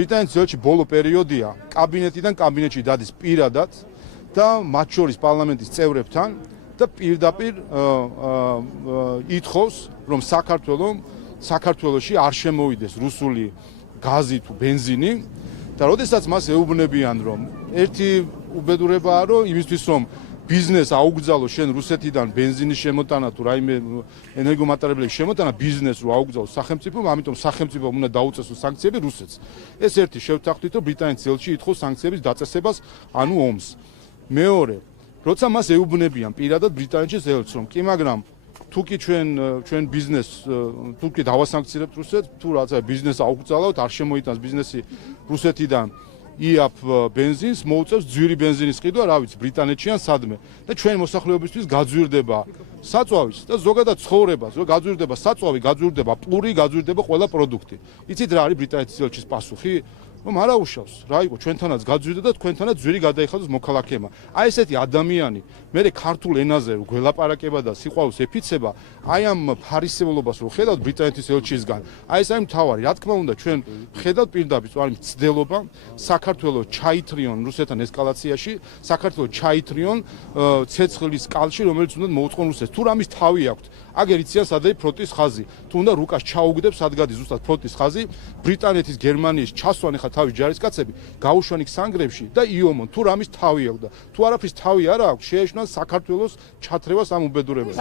ბრიტანეთის ელჩი ბოლო პერიოდია კაბინეტიდან კაბინეტში დადის პირადად და მათ შორის პარლამენტის წევრებთან და პირდაპირ ითხოვს, რომ საქართველოში არ შემოვიდეს რუსული გაზი თუ ბენზინი და როდესაც მას ეუბნებიან, რომ ერთი უბედურებაა, რომ იმისთვის რომ ბიზნეს აუგზავნო შენ რუსეთიდან ბენზინის შემოტანა თუ რაიმე ენერგომატერიალების შემოტანა ბიზნესს რო აუგზავნო სახელმწიფომ, ამიტომ სახელმწიფომ უნდა დაუწესოს სანქციები რუსეთს. ეს ერთი შევთანხმდით, რომ ბრიტანეთის ელჩი ითხოვს სანქციების დაწესებას, ანუ ომს. მეორე, როცა მას ეუბნებიან პირადად ბრიტანეთის ელჩს, რომ კი, მაგრამ თუ კი ჩვენ ბიზნესს თუ კი დავასანქცირებთ რუსეთს, თუ რაღაცა ბიზნესს აუგზავნოთ, არ შემოიტანს ბიზნესი რუსეთიდან იაფ ბენზინს მოუწევს ძვირი ბენზინის ყიდვა, რა ვიცი, ბრიტანეთში ან სადმე და ჩვენ მოსახლეობისთვის გაძვირდება საწვავის და ზოგადად ცხოვრებას, რომ გაძვირდება საწვავი, გაძვირდება პური, გაძვირდება ყველა პროდუქტი. იცით რა არის ბრიტანეთის ელჩის პასუხი? რომ არა უშავს, რა იყო, ჩვენთანაც გაძვირდა და თქვენთანაც ძვირი გადაიხადოს მოქალაქეებმა. აი ესეთი ადამიანი, მე ქართულ ენაზე გველაპარაკება და სიყვარულს ეფიცება, აი ამ ფარისევლობას რო ხედავთ ბრიტანეთის ელჩისგან, აი ეს არის მთავარი. რა თქმა უნდა, ჩვენ ხედავთ პირდაპირ არის მცდელობა, საქართველოს ჩაითრიონ რუსეთთან ესკალაციაში, საქართველოს ჩაითრიონ ცეცხლის კალში, რომელიც უნდა მოუწყონ რუსეთს. თუ რამის თავი აქვს, აგერ იციან სადაა ფრონტის ხაზი. თუ უნდა რუკას ჩაუგდებს, სად გადის ზუსტად ფრონტის ხაზი, ბრიტანეთის, გერმანიის ჩასვან ახლა თავის ჯარისკაცები, გაუშვან იქ სანგრებში და იომონ, თუ რამის თავი აქვს და თუ არაფრის თავი არ აქვს, შეეშვნან საქართველოს ჩათრევას ამ უბედურებას.